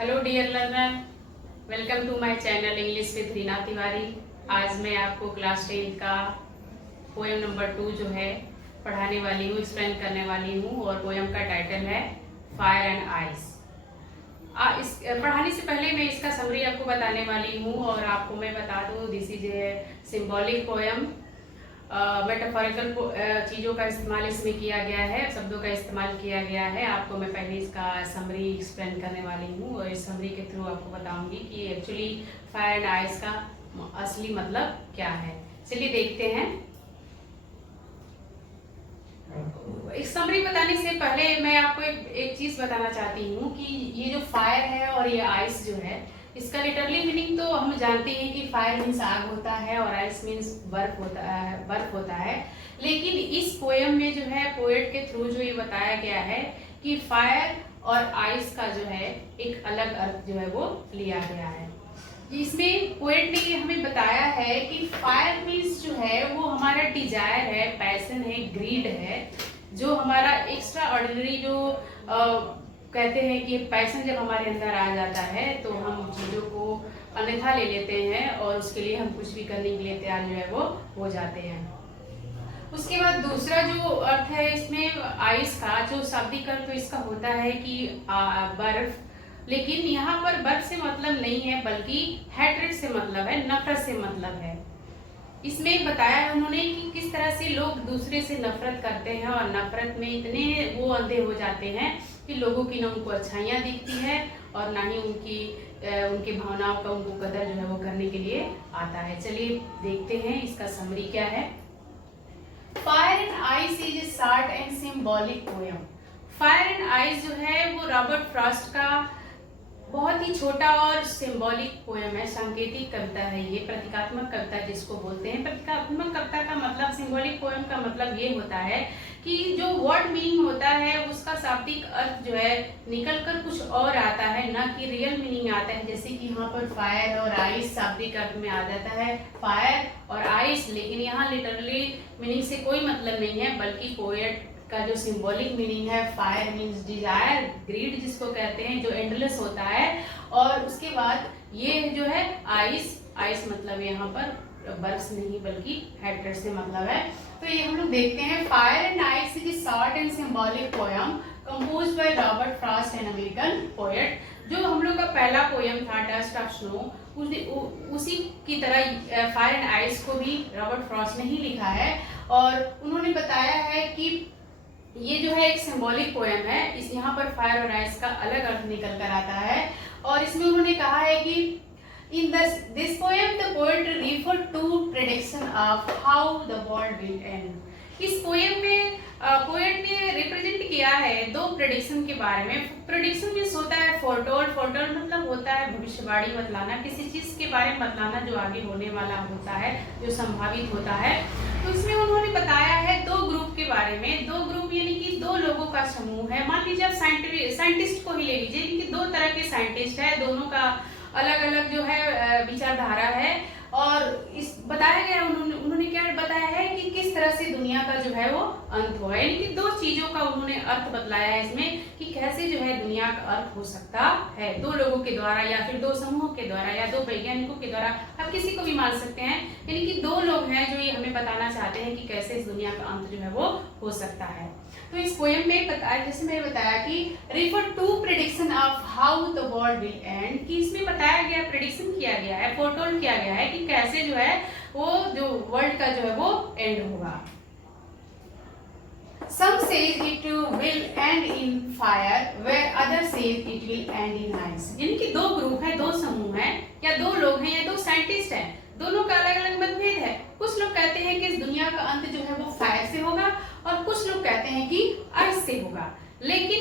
Hello dear learner, welcome to my channel English with Reena Tiwari. आज मैं आपको क्लास 10 का पोएम नंबर 2 जो है पढ़ाने वाली हूँ, एक्सप्लेन करने वाली हूँ और पोएम का टाइटल है फायर एंड आइस। इस पढ़ाने से पहले मैं इसका समरी आपको बताने वाली हूँ और आपको मैं बता दूँ this is a symbolic poem. Metaphorical चीज़ों का इस्तेमाल इसमें किया गया है, शब्दों का इस्तेमाल किया गया है। आपको मैं पहले इसका समरी एक्सप्लेन करने वाली हूँ और इस समरी के थ्रू आपको बताऊंगी कि एक्चुअली फायर एंड आइस का असली मतलब क्या है। चलिए देखते हैं। इस समरी बताने से पहले मैं आपको एक चीज़ बताना चाहती हूँ कि ये जो फायर है और ये आइस जो है, इसका लिटरली मीनिंग तो हम जानते हैं कि फायर मीन्स आग होता है और आइस मीन्स बर्फ होता है। लेकिन इस पोएम में जो है पोएट के थ्रू जो ये बताया गया है कि फायर और आइस का जो है एक अलग अर्थ जो है वो लिया गया है। इसमें पोएट ने हमें बताया है कि फायर मीन्स जो है वो हमारा डिजायर है, पैशन है, ग्रीड है, जो हमारा एक्स्ट्रा ऑर्डिनरी जो कहते हैं कि पैशन जब हमारे अंदर आ जाता है तो हम चीज़ों को अन्यथा ले लेते हैं और उसके लिए हम कुछ भी करने के लिए तैयार जो है वो हो जाते हैं। उसके बाद दूसरा जो अर्थ है इसमें आइस का, जो शाब्दिक अर्थ तो इसका होता है कि बर्फ, लेकिन यहाँ पर बर्फ से मतलब नहीं है बल्कि हैट्रेड से मतलब है, नफरत से मतलब है। इसमें बताया है उन्होंने कि किस तरह से लोग दूसरे से नफरत करते हैं और नफरत में इतने वो अंधे हो जाते हैं कि लोगों की ना उनको अच्छाइयाँ दिखती है और ना ही उनकी भावनाओं का उनको कदर जो है वो करने के लिए आता है। चलिए देखते हैं इसका समरी क्या है। Fire and ice is a short and symbolic poem. Fire and ice जो है वो रॉबर्ट फ्रॉस्ट का बहुत ही छोटा और सिंबॉलिक पोएम है, सांकेतिक कविता है। ये प्रतीकात्मक कविता जिसको बोलते हैं। प्रतीकात्मक कविता का मतलब, सिंबॉलिक पोएम का मतलब ये होता है कि जो वर्ड मीनिंग होता है उसका शाब्दिक अर्थ जो है निकल कर कुछ और आता है, ना कि रियल मीनिंग आता है। जैसे कि यहाँ पर फायर और आइस शाब्दिक अर्थ में आ जाता है, फायर और आइस, लेकिन यहाँ लिटरली मीनिंग से कोई मतलब नहीं है, बल्कि पोएट का जो सिंबॉलिक मीनिंग है, फायर मीन्स डिजायर, ग्रीड जिसको कहते हैं, जो एंडलेस होता है। और उसके बाद ये जो है आइस मतलब यहाँ पर बर्फ से नहीं बल्कि हैट्रेड से मतलब है। तो ये हम लोग देखते हैं। Fire and ice is short and symbolic poem composed by Robert Frost, an American poet. जो हम लोग का पहला पोएम था डस्ट ऑफ स्नो, उसी की तरह फायर एंड आइस को भी रॉबर्ट फ्रॉस्ट ने ही लिखा है और उन्होंने बताया है कि ये जो है एक सिंबॉलिक पोएम है। इस यहाँ पर फायर और आइस का अलग अर्थ निकल कर आता है और इसमें उन्होंने कहा है कि in this poem the poet refer to prediction of how the world will end. इस पोएम में पोएट ने रिप्रेजेंट किया है दो प्रेडिक्शन के बारे में। प्रेडिक्शन मीन्स होता है फोरटोल्ड, फोरटोल्ड मतलब होता है भविष्यवाणी बतलाना, किसी चीज के बारे में बतलाना जो आगे होने वाला होता है, जो संभावित होता है। तो इसमें उन्होंने बताया है दो ग्रुप के बारे में। दो ग्रुप यानी कि दो लोगों का समूह है। मान लीजिए आप साइंटिस्ट को ही ले लीजिए, इनके दो तरह के साइंटिस्ट है, दोनों का अलग अलग जो है विचारधारा है। और इस बताया गया उन्होंने क्या बताया है कि किस तरह से दुनिया का जो है वो अंत हुआ, यानी कि दो चीजों का उन्होंने अर्थ बतलाया है इसमें कि कैसे जो है दुनिया का अर्थ हो सकता है, दो लोगों के द्वारा या फिर दो समूहों के द्वारा या दो वैज्ञानिकों के द्वारा, आप किसी को भी मान सकते हैं। यानी कि दो लोग हैं जो ये हमें बताना चाहते हैं कि कैसे इस दुनिया का अंत जो है वो हो सकता है। तो इस पोएम में जैसे मैंने बताया कि refer to prediction of how the world will end, कि इसमें बताया गया, प्रेडिक्शन किया गया है, फोरटोल्ड किया गया है कि कैसे जो है वो जो वर्ल्ड का जो है वो एंड होगा। Some says it will end in fire, where others says it will end in ice। यानी कि दो ग्रुप है, दो समूह है, या दो लोग हैं या दो साइंटिस्ट हैं, दोनों का अलग अलग मतभेद है। कुछ लोग कहते हैं कि इस दुनिया का अंत जो है वो फायर से होगा और कुछ लोग कहते हैं कि आइस से होगा। लेकिन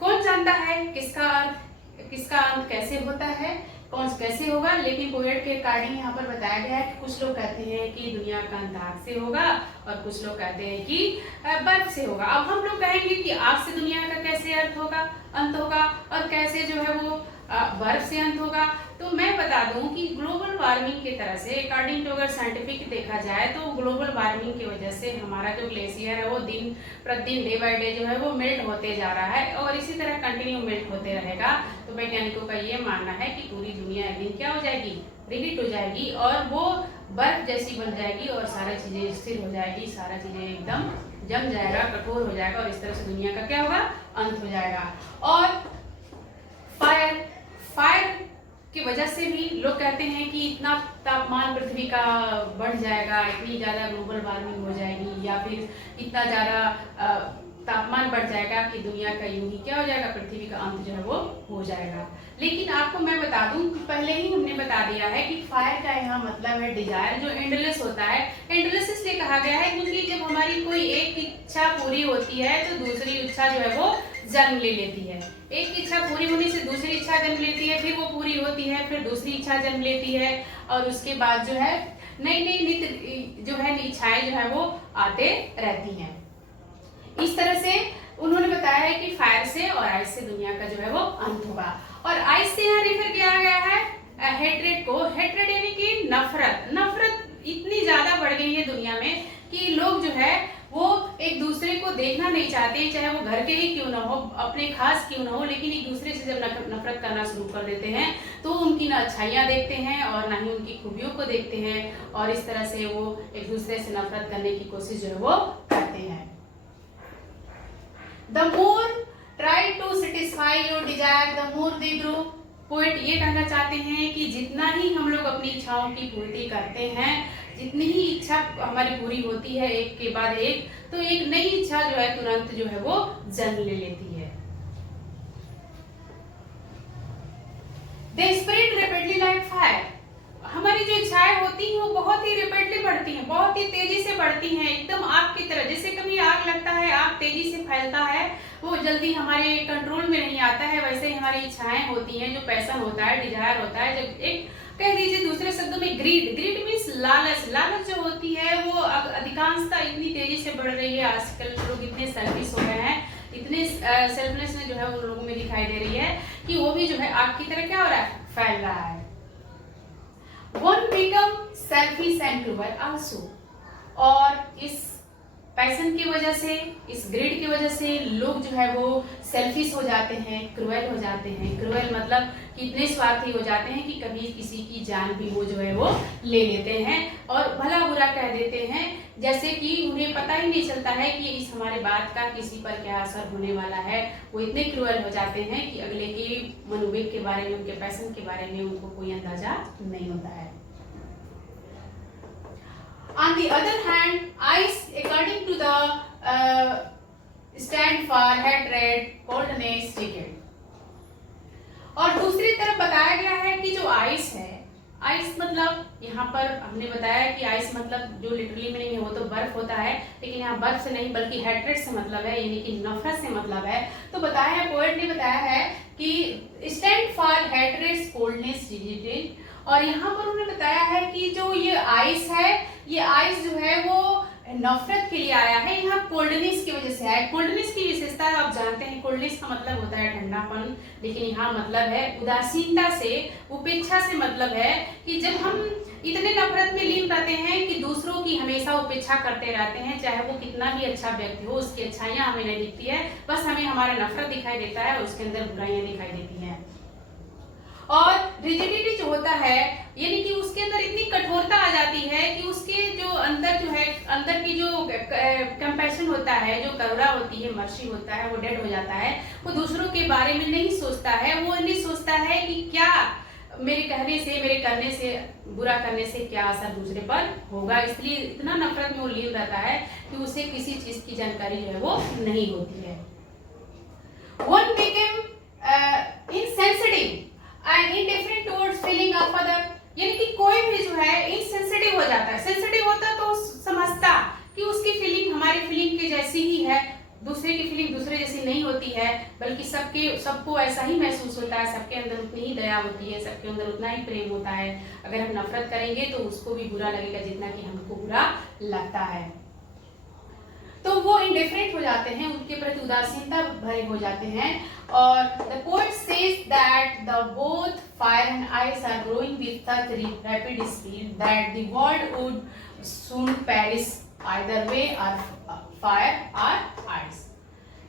कौन जानता है किसका अंत कैसे होता है, कौन कैसे होगा। लेकिन पोएट के अकॉर्डिंग यहाँ पर बताया गया है कि कुछ लोग कहते हैं कि दुनिया का अंत आग से होगा और कुछ लोग कहते हैं कि बर्फ से होगा। अब हम लोग कहेंगे कि आग से दुनिया का कैसे अंत होगा और कैसे जो है वो बर्फ से अंत होगा। तो मैं बता दूं कि ग्लोबल वार्मिंग की तरह से अकॉर्डिंग टू अगर साइंटिफिक देखा जाए तो ग्लोबल वार्मिंग की वजह से हमारा जो ग्लेशियर है वो दिन प्रतिदिन डे बाय डे जो है वो मेल्ट होते जा रहा है और इसी तरह कंटिन्यू मेल्ट होते रहेगा। तो वैज्ञानिकों का ये मानना है कि पूरी दुनिया एक दिन क्या हो जाएगी, रिहीट हो जाएगी और वो बर्फ जैसी बन जाएगी और सारी चीजें स्थिर हो जाएगी, सारा चीजें एकदम जम जाएगा, कठोर हो जाएगा और इस तरह से दुनिया का क्या होगा, अंत हो जाएगा। और फायर की वजह से भी लोग कहते हैं कि इतना तापमान पृथ्वी का बढ़ जाएगा, इतनी ज्यादा ग्लोबल वार्मिंग हो जाएगी या फिर इतना ज्यादा तापमान बढ़ जाएगा कि दुनिया का यूं ही क्या हो जाएगा, पृथ्वी का अंत जो है वो हो जाएगा। लेकिन आपको मैं बता दूं कि पहले ही हमने बता दिया है कि फायर का यहाँ मतलब है डिजायर, जो एंडलेस होता है। एंडलेस इसलिए कहा गया है क्योंकि जब हमारी कोई एक इच्छा पूरी होती है तो दूसरी इच्छा जो है वो जन्म ले लेती है। एक इच्छा पूरी होने से दूसरी इच्छा जन्म लेती है, फिर वो पूरी होती है, फिर दूसरी इच्छा जन्म लेती है और उसके बाद जो है नई नई नित्य जो है इच्छाएं जो है वो आते रहती हैं। इस तरह से उन्होंने बताया है कि फायर से और आइस से दुनिया का जो है वो अंत होगा। और आइस से यहाँ रेफर किया गया है हेट्रेड को। हेट्रेड यानी कि नफरत। नफरत इतनी ज्यादा बढ़ गई है दुनिया में कि लोग जो है वो एक दूसरे को देखना नहीं चाहते, चाहे वो घर के ही क्यों ना हो, अपने खास क्यों ना हो, लेकिन एक दूसरे से जब नफरत करना शुरू कर देते हैं तो उनकी ना अच्छाइयाँ देखते हैं और ना ही उनकी खूबियों को देखते हैं और इस तरह से वो एक दूसरे से नफरत करने की कोशिश जो है वो करते हैं। The more try to satisfy your desire, the more they grow. Poet ये कहना चाहते हैं कि जितना ही हम लोग अपनी इच्छाओं की पूर्ति करते हैं, जितनी ही इच्छा हमारी पूरी होती है एक के बाद एक, तो एक नई इच्छा जो है तुरंत जो है वो जन्म ले लेती है। They spread rapidly like fire. हमारी जो इच्छाएं होती हैं वो बहुत ही रेपिडली बढ़ती हैं, बहुत ही तेजी से बढ़ती हैं, एकदम आग की तरह। जैसे कभी आग लगता है, आग तेजी से फैलता है, वो जल्दी हमारे कंट्रोल में नहीं आता है, वैसे ही हमारी इच्छाएं होती हैं, जो पैशन होता है, डिजायर होता है। जब एक कह दीजिए दूसरे शब्दों में ग्रीड, ग्रीड मीन्स लालच। लालच जो होती है वो अधिकांशता इतनी तेजी से बढ़ रही है, आजकल लोग इतने सेल्फिश हो गए हैं, इतने सेल्फनेस में जो है वो लोगों में दिखाई दे रही है कि वो भी जो है आग की तरह क्या हो रहा है, फैल रहा है। One become selfish and cruel also. और इस पैशन की वजह से, इस ग्रिड की वजह से लोग जो है वो सेल्फिश हो जाते हैं, क्रूएल हो जाते हैं। क्रूएल मतलब कि इतने स्वार्थी हो जाते हैं कि कभी किसी की जान भी वो जो है वो ले लेते हैं और भला बुरा कह देते हैं, जैसे कि उन्हें पता ही नहीं चलता है कि इस हमारे बात का किसी पर क्या असर होने वाला है। वो इतने क्रूएल हो जाते हैं कि अगले के मनोवेग के बारे में, उनके पैशन के बारे में उनको कोई अंदाजा नहीं होता है। On the other hand, ice, according to the stand for hatred, coldness, hatred. और दूसरी तरफ बताया गया है कि जो आइस है, आइस मतलब यहाँ पर हमने बताया कि आइस मतलब जो लिटरली मीनिंग है वो तो बर्फ होता है, लेकिन यहाँ बर्फ से नहीं बल्कि हैट्रेड से मतलब है, यानी कि नफरत से मतलब है। तो बताया है, पोएट ने बताया है कि stand for hatred, coldness, rigidity. और यहाँ पर उन्होंने बताया है कि जो ये आइस है, ये आइस जो है वो नफरत के लिए आया है, यहाँ कोल्डनेस की वजह से आया है। कोल्डनेस की विशेषता आप जानते हैं, कोल्डनेस का मतलब होता है ठंडापन, लेकिन यहाँ मतलब है उदासीनता से, उपेक्षा से मतलब है कि जब हम इतने नफरत में लीन रहते हैं कि दूसरों की हमेशा उपेक्षा करते रहते हैं, चाहे वो कितना भी अच्छा व्यक्ति हो, उसकी अच्छाइयाँ हमें नहीं दिखती है, बस हमें हमारा नफरत दिखाई देता है और उसके अंदर बुराइयां दिखाई देती हैं। और रिजिडिटी जो होता है, यानी कि उसके अंदर इतनी कठोरता आ जाती है कि उसके जो अंदर जो है, अंदर की जो कंपैशन होता है, जो करुणा होती है, मर्सी होता है, वो डेड हो जाता है। वो दूसरों के बारे में नहीं सोचता है, वो नहीं सोचता है कि क्या मेरे कहने से, मेरे करने से, बुरा करने से क्या असर दूसरे पर होगा। इसलिए इतना नफरत में वो लीन रहता है कि उसे किसी चीज की जानकारी जो है वो नहीं होती है। One became insensitive and indifferent towards feeling of other, यानी कि कोई भी जो है इनसेंसिटिव हो जाता है। सेंसिटिव होता तो समझता कि उसकी फीलिंग हमारी फीलिंग के जैसी ही है, दूसरे की फीलिंग दूसरे जैसी नहीं होती है, बल्कि सबको ऐसा ही महसूस होता है, सबके अंदर उतनी ही दया होती है, सबके अंदर उतना ही प्रेम होता है। अगर हम नफरत करेंगे तो उसको भी बुरा लगेगा जितना कि हमको बुरा लगता है। तो वो इंडिफरेंट हो जाते हैं, उनके प्रति उदासीनता भरे हो जाते हैं। और the poet says that the both fire and ice are growing with such rapid speed that the world would soon perish either way और फायर और आइस।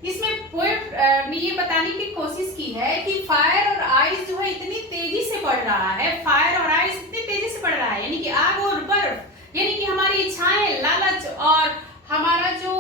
इसमें पोएट ने ये बताने की कोशिश की है कि फायर और आइस जो है इतनी तेजी से बढ़ रहा है, फायर और आइस इतनी तेजी से बढ़ रहा है, यानी कि आग और बर्फ, यानी कि हमारी इच्छाएं, लालच और हमारा जो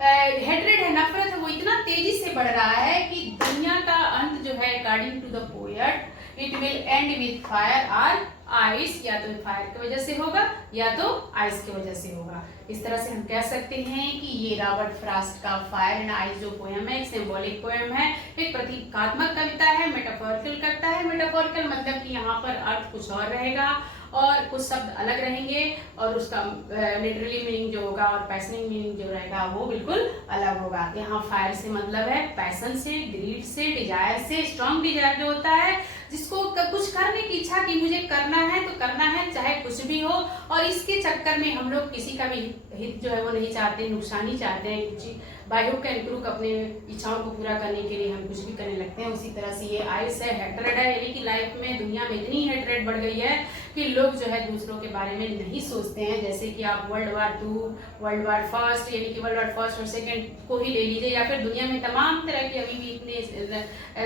हेट्रेड है, नफरत है, वो इतना तेजी से बढ़ रहा है कि दुनिया का अंत जो है according to the poet it will end with fire और आइस, या तो फायर की वजह से होगा या तो आइस की वजह से होगा। इस तरह से हम कह सकते हैं कि ये रॉबर्ट फ्रॉस्ट का फायर एंड आइस जो पोएम है, एक सिंबॉलिक पोएम है, एक प्रतीकात्मक कविता है, मेटाफोरिकल कविता है। मेटाफोरिकल मतलब कि यहाँ पर अर्थ कुछ और रहेगा और कुछ शब्द अलग रहेंगे और उसका लिटरली मीनिंग जो होगा और पैशनिंग मीनिंग जो रहेगा वो बिल्कुल अलग होगा। यहाँ फायर से मतलब है पैशन से, ग्रीड से, डिजायर से। स्ट्रॉन्ग डिजायर जो होता है जिसको कुछ करने की इच्छा की मुझे करना है तो करना है, चाहे कुछ भी हो, और इसके चक्कर में हम लोग किसी का भी हित जो है वो नहीं चाहते, नुकसान ही चाहते हैं। कुछ बाय हुक एंड क्रूक अपने इच्छाओं को पूरा करने के लिए हम कुछ भी करने लगते हैं। उसी तरह से ये आइस है, हेट्रेड है, यानी कि लाइफ में दुनिया में इतनी हेट्रेड बढ़ गई है कि लोग जो है दूसरों के बारे में नहीं सोचते हैं। जैसे कि आप world war 2, world war first, यानी कि वर्ल्ड वार फर्स्ट और सेकंड को ही ले लीजिए, या फिर दुनिया में तमाम तरह की अभी भी इतने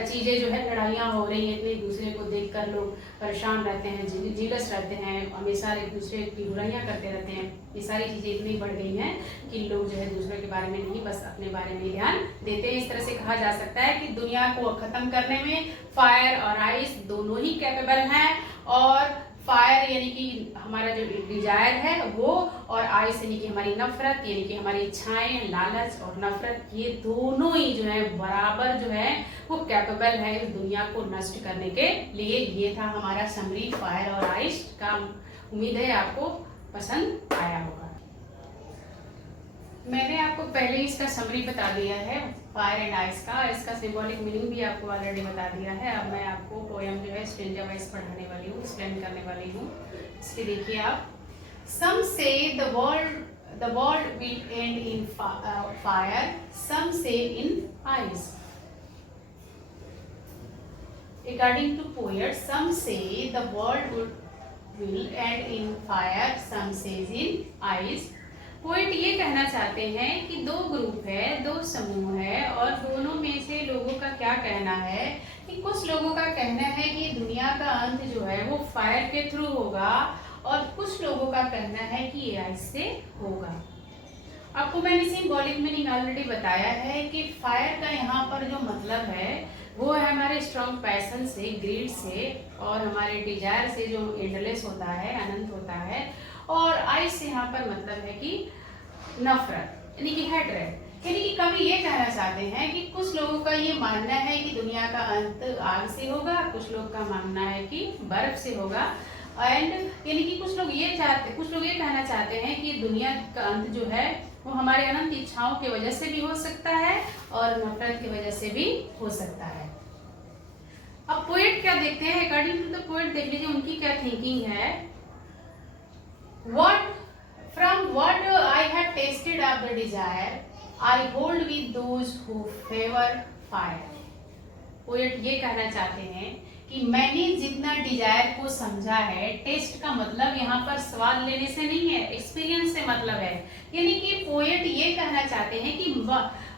चीजें जो है लड़ाइयाँ हो रही हैं, इतने दूसरे को देखकर लोग परेशान रहते हैं, जीलस रहते हैं, हमेशा एक दूसरे की बुराइयां करते रहते हैं। ये सारी चीजें इतनी बढ़ गई हैं कि लोग जो है दूसरों के बारे में नहीं, बस अपने बारे में ध्यान देते हैं। इस तरह से कहा जा सकता है कि दुनिया को खत्म करने में फायर और आइस दोनों ही कैपेबल हैं। और फायर यानी कि हमारा जो डिजायर है वो, और आइस यानी कि हमारी नफरत, यानी कि हमारी इच्छाएं, लालच और नफरत, ये दोनों ही जो है बराबर जो है वो कैपेबल है इस दुनिया को नष्ट करने के लिए। ये था हमारा समरी फायर और आइस का। उम्मीद है आपको पसंद आया होगा। मैंने आपको पहले इसका समरी बता दिया है फायर एंड आइस का, इसका सिंबॉलिक मीनिंग भी आपको ऑलरेडी बता दिया है। अब मैं आपको पोएम जो है स्ट्रेंजा वाइज पढ़ाने वाली हूँ, एक्सप्लेन करने वाली हूँ। इसलिए देखिए आप, some say the world will end in fire, some say in ice. According to poet, some say the world will end in fire, some says in ice. Poet ये कहना चाहते हैं कि दो ग्रुप है, दो समूह है, और दोनों में से लोगों का क्या कहना है कि कुछ लोगों का कहना है कि दुनिया का अंत जो है वो फायर के थ्रू होगा, और कुछ लोगों का कहना है कि ये आइस से होगा। आपको मैंने सिंबॉलिक मीनिंग ऑलरेडी बताया है कि फायर का यहाँ पर जो मतलब है वो है हमारे स्ट्रॉन्ग पैशन से, ग्रीड से, और हमारे डिजायर से जो एंडलेस होता है, अनंत होता है। और आइस से यहाँ पर मतलब है कि नफरत, यानी कि हेट्रेड। यानी कि कवि ये कहना चाहते हैं कि कुछ लोगों का ये मानना है कि दुनिया का अंत आग से होगा, कुछ लोग का मानना है कि बर्फ से होगा। एंड यानी कि कुछ लोग ये कहना चाहते हैं कि दुनिया का अंत जो है वो हमारे अनंत इच्छाओं की वजह से भी हो सकता है और नफरत की वजह से भी हो सकता है। अब पोएट क्या देखते हैं, अकॉर्डिंग टू द पोएट देख लीजिए उनकी क्या थिंकिंग है। From what I have tasted of the desire, I hold with those who favor fire. Poet ये कहना चाहते हैं कि मैंने जितना डिजायर को समझा है, टेस्ट का मतलब यहाँ पर स्वाद लेने से नहीं है, एक्सपीरियंस से मतलब है। यानी कि पोएट ये कहना चाहते हैं कि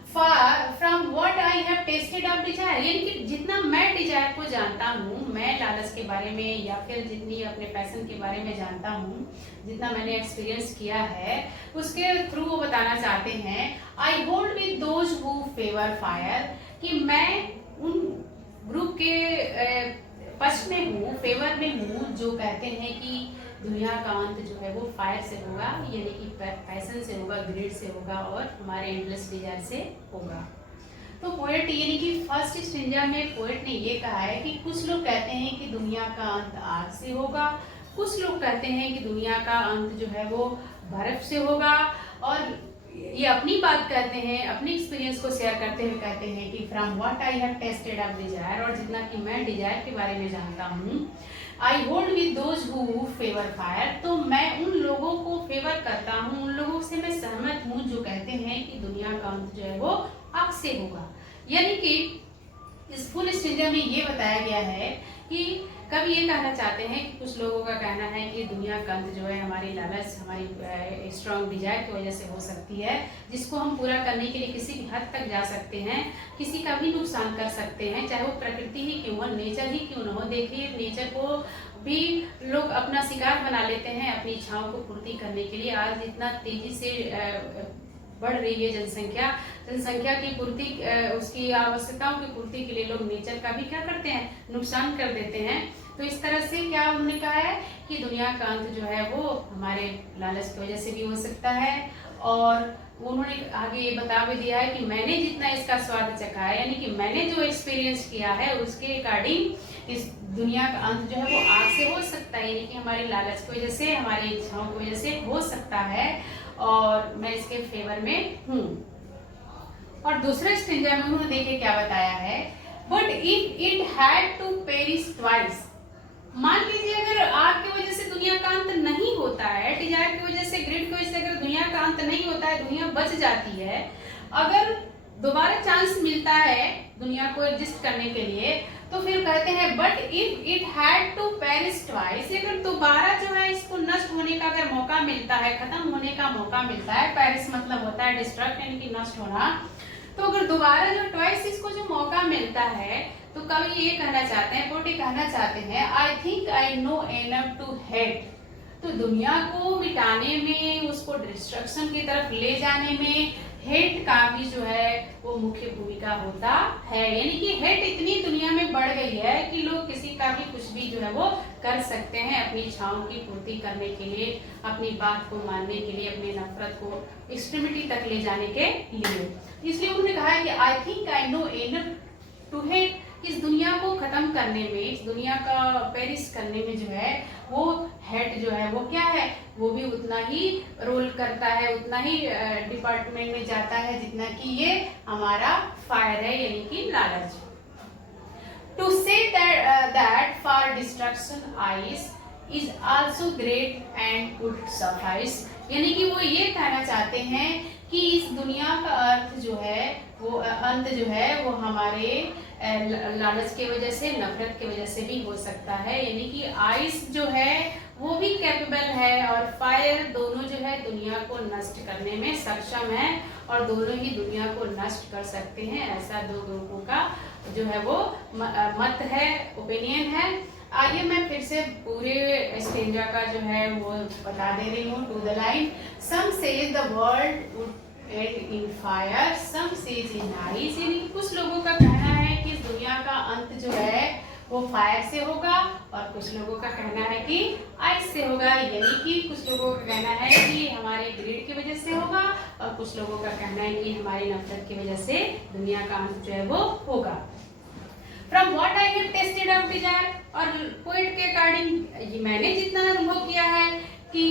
from what I have tested of desire, यानी कि जितना मैं डिजायर को जानता हूँ, मैं लालच के बारे में या फिर जितनी अपने पैशन के बारे में जानता हूँ, जितना मैंने एक्सपीरियंस किया है, उसके थ्रू वो बताना चाहते हैं I hold with those who favour fire, कि मैं उन ग्रुप के पक्ष में हूँ, फेवर में हूँ, जो कहते हैं कि दुनिया का अंत जो है वो फायर से होगा, यानी कि पैशन से होगा, ग्रिड से होगा, और हमारे एंडलेस डिजायर से होगा। तो पोएट यानी कि फर्स्ट स्ट्रेंजा में पोएट ने ये कहा है कि कुछ लोग कहते हैं कि दुनिया का अंत आग से होगा, कुछ लोग कहते हैं कि दुनिया का अंत जो है वो बर्फ से होगा, और ये अपनी बात करते हैं, अपनी एक्सपीरियंस को शेयर करते हुए कहते हैं कि from what I have tested of desire, और जितना कि मैं डिजायर के बारे में जानता हूँ, I hold with those who favour fire, तो मैं उन लोगों को फेवर करता हूँ, उन लोगों से मैं सहमत हूँ जो कहते हैं कि दुनिया का अंत जो है वो आग से होगा। यानी कि इस फुल स्टेंजा में ये बताया गया है कि कभी ये कहना चाहते हैं कि कुछ लोगों का कहना है कि दुनिया का अंत जो है हमारी लालच, हमारी स्ट्रॉन्ग डिजायर की वजह से हो सकती है, जिसको हम पूरा करने के लिए किसी भी हद तक जा सकते हैं, किसी का भी नुकसान कर सकते हैं, चाहे वो प्रकृति ही क्यों हो, नेचर ही क्यों न हो। देखिए नेचर को भी लोग अपना शिकार बना लेते हैं अपनी इच्छाओं को पूर्ति करने के लिए। आज इतना तेजी से बढ़ रही है जनसंख्या की पूर्ति, उसकी आवश्यकताओं की पूर्ति के लिए लोग नेचर का भी क्या करते हैं, नुकसान कर देते हैं। तो इस तरह से क्या उन्होंने कहा है कि दुनिया का अंत जो है वो हमारे लालच की वजह से भी हो सकता है। और उन्होंने आगे ये बता भी दिया है कि मैंने जितना इसका स्वाद चखा है, यानी कि मैंने जो एक्सपीरियंस किया है उसके अकॉर्डिंग इस दुनिया का अंत जो है वो आग से हो सकता है, यानी कि हमारी लालच की वजह से, हमारी इच्छाओं की वजह से हो सकता है, और मैं इसके फेवर में हूँ। और दूसरे स्टेंजा में उन्होंने देखिए क्या बताया है, but if it had to perish twice, मान लीजिए अगर आग की वजह से दुनिया का अंत नहीं होता है, डिजायर की वजह से, ग्रिड की वजह से अगर दुनिया का अंत नहीं होता है, दुनिया बच जाती है, अगर दोबारा चांस मिलता है दुनिया को एग्जिस्ट करने के लिए, तो फिर कहते हैं but if it had to perish twice, अगर दोबारा जो है इसको नष्ट होने का अगर मौका मिलता है, खत्म होने का मौका मिलता है, पेरिश मतलब होता है डिस्ट्रक्ट यानी कि नष्ट होना, तो अगर दोबारा जो ट्वाइस इसको जो मौका मिलता है, तो कवि ये कहना चाहते हैं, पोटी कहना चाहते हैं, I think I know enough to hate, तो दुनिया को मिटाने में, उसको डिस्ट्रक्शन की तरफ ले जाने में हेट का भी जो है वो मुख्य भूमिका होता है। यानी कि हेट इतनी दुनिया में बढ़ गई है कि लोग किसी का भी कुछ भी जो है वो कर सकते हैं अपनी इच्छाओं की पूर्ति करने के लिए, अपनी बात को मानने के लिए, अपनी नफरत को एक्सट्रीमिटी तक ले जाने के लिए। इसलिए उन्होंने कहा है कि I think I know enough to hate, इस दुनिया को खत्म करने में, इस दुनिया का पेरिश करने में जो है वो हेट जो है वो क्या है, वो भी उतना ही रोल करता है, उतना ही डिपार्टमेंट में जाता है जितना कि ये हमारा फायर है, यानी कि लालच। To say that for destruction ice is also great and would suffice, यानी कि वो ये कहना चाहते हैं कि इस दुनिया का अर्थ जो है वो अंत जो है वो हमारे लालच के वजह से, नफरत की वजह से भी हो सकता है, यानी कि आइस जो है वो भी कैपेबल है और फायर दोनों जो है दुनिया को नष्ट करने में सक्षम है, और दोनों ही दुनिया को नष्ट कर सकते हैं। ऐसा दो ग्रुपों का जो है वो मत है, ओपिनियन है। आइए मैं फिर से पूरे स्टेंजा का जो है वो बता दे रही हूँ। To the line, some says the world would end in fire, some says in ice, यानी कुछ लोगों का कहना है कि इस दुनिया का अंत जो है वो फायर से होगा, और कुछ लोगों का कहना है कि आइस से होगा, यानी कि कुछ लोगों का कहना है कि हमारे ग्रिड की वजह से होगा, और कुछ लोगों का कहना है कि हमारी नफरत की वजह से दुनिया का अंत जो है वो होगा। From what I have tested of desire, और पोएट के अकॉर्डिंग मैंने जितना अनुभव किया है कि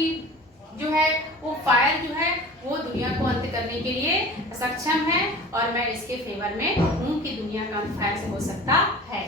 जो है वो फायर जो है वो दुनिया को अंत करने के लिए सक्षम है, और मैं इसके फेवर में हूँ कि दुनिया का अंत फायर से हो सकता है।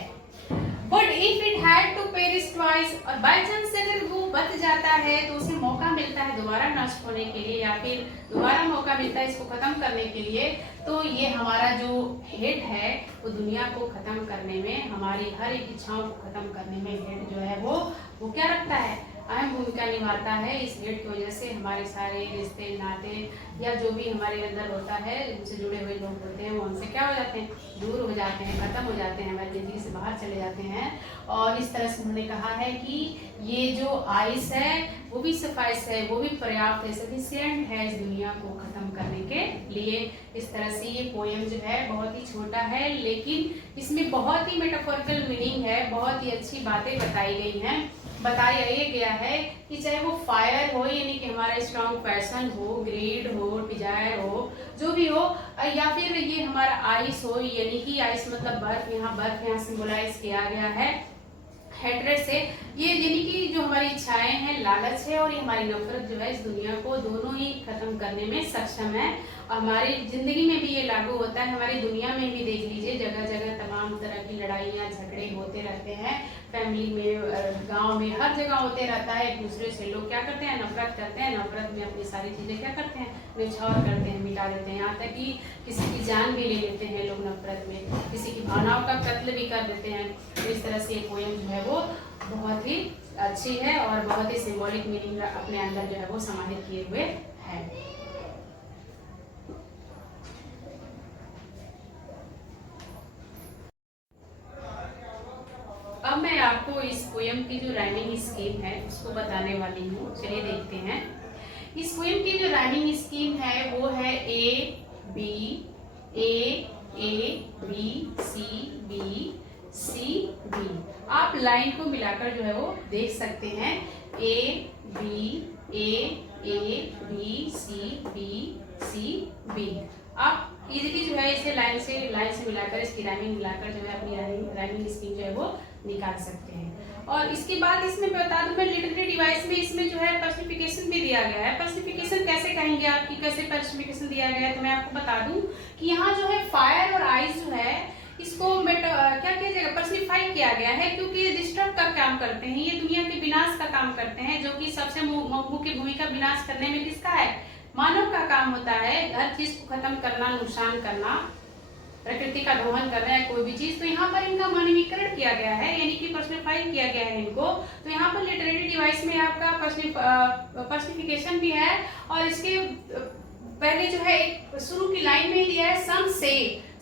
But if it had to perish twice, और बाय चांस अगर वो बच जाता है तो उसे मौका मिलता है दोबारा नष्ट होने के लिए, या फिर दोबारा मौका मिलता है इसको खत्म करने के लिए, तो ये हमारा जो हेट है वो दुनिया को खत्म करने में, हमारी हर एक इच्छाओं को खत्म करने में हेट जो है वो क्या रखता है, अहम भूमिका निभाता है। इस हेट की वजह से हमारे सारे रिश्ते, नाते या जो भी हमारे अंदर होता है, उनसे जुड़े हुए लोग होते हैं, वो हमसे क्या हो जाते हैं, दूर हो जाते हैं, खत्म हो जाते हैं, हमारी जिंदगी से बाहर चले जाते हैं। और इस तरह से उन्होंने कहा है कि ये जो आइस है वो भी सफाइस है, वो भी पर्याप्त है, सफिशिएंट है इस दुनिया को खत्म करने के लिए। इस तरह से ये पोएम जो है बहुत ही छोटा है, लेकिन इसमें बहुत ही मेटाफोरिकल मीनिंग है, बहुत ही अच्छी बातें बताई गई हैं। बताया ये गया है कि चाहे वो फायर हो, यानी कि हमारा स्ट्रॉन्ग पैशन हो, ग्रीड हो, डिजायर हो, जो भी हो, या फिर ये हमारा आइस हो, यानी कि आइस मतलब बर्फ, यहाँ सिंबलाइज किया गया है हेट्रेड से, ये यानी कि जो हमारी इच्छाएं हैं, लालच है, और ये हमारी नफरत जो है इस दुनिया को दोनों ही खत्म करने में सक्षम है। हमारी जिंदगी में भी ये लागू होता है, हमारी दुनिया में भी देख लीजिए, जगह जगह तमाम तरह की लड़ाइयाँ झगड़े होते रहते हैं, फैमिली में, गांव में, हर जगह होते रहता है। एक दूसरे से लोग क्या करते हैं, नफरत करते हैं, नफरत में अपनी सारी चीज़ें क्या करते हैं, निछावर करते हैं, मिटा देते हैं, यहाँ तक कि किसी की जान भी ले लेते हैं लोग नफरत में, किसी की भावनाओं का कत्ल भी कर देते हैं। तो इस तरह से ये पोएम जो है वो बहुत ही अच्छी है और बहुत ही सिंबॉलिक मीनिंग अपने अंदर जो है वो समाहित किए हुए है। अब मैं आपको इस पोएम की जो राइमिंग स्कीम है उसको बताने वाली हूँ। चलिए देखते हैं। इस पोएम की जो राइमिंग स्कीम है वो है A B C B C B. आप लाइन को मिलाकर जो है वो देख सकते हैं, ए बी सी बी। आप इजीली जो है इसे लाइन से मिलाकर, इसकी राइमिंग मिलाकर जो है अपनी राइमिंग स्कीम जो है वो निकाल सकते हैं। और इसके बाद इसमें बता दूं मैं, लिटरेरी डिवाइस में इसमें जो है पर्सनिफिकेशन भी दिया गया है। पर्सनिफिकेशन कैसे कहेंगे आप कि कैसे पर्सनिफिकेशन दिया गया है, तो मैं आपको बता दूं कि यहाँ जो है फायर और आइस जो है इसको क्या किया जाएगा, पर्सनिफाई किया गया है, क्योंकि ये डिस्ट्रक्ट का काम करते हैं, ये दुनिया के विनाश का काम करते हैं, जो कि सबसे मुख्य भूमिका विनाश करने में किसका है, मानव का काम होता है। हर चीज को खत्म करना, नुकसान करना, प्रकृति का दोहन करना है कोई भी चीज। तो यहाँ पर इनका मानवीकरण किया गया है, यानी कि पर्सनिफाई किया गया है इनको। तो यहाँ पर लिटरेरी डिवाइस में आपका पर्सनिफिकेशन भी है। और इसके पहले जो है शुरू की लाइन में दिया है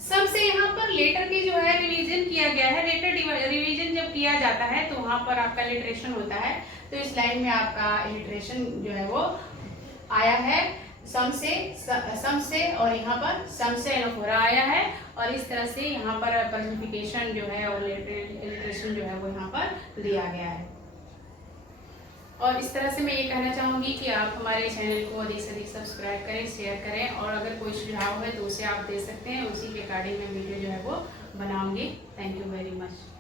सम से यहाँ पर लेटर की जो है रिवीजन किया गया है। लेटर रिवीजन जब किया जाता है तो वहां पर आपका लिटरेशन होता है। तो इस लाइन में आपका लिटरेशन जो है वो आया है सम से और यहाँ पर सम से एनोफोरा आया है। और इस तरह से यहाँ पर पर्सनिफिकेशन जो है और लिटरेशन जो है वो यहाँ पर दिया गया है। और इस तरह से मैं ये कहना चाहूँगी कि आप हमारे चैनल को अधिक से अधिक सब्सक्राइब करें, शेयर करें, और अगर कोई सुझाव है तो उसे आप दे सकते हैं, उसी के अकॉर्डिंग मैं वीडियो जो है वो बनाऊंगी। Thank you very much.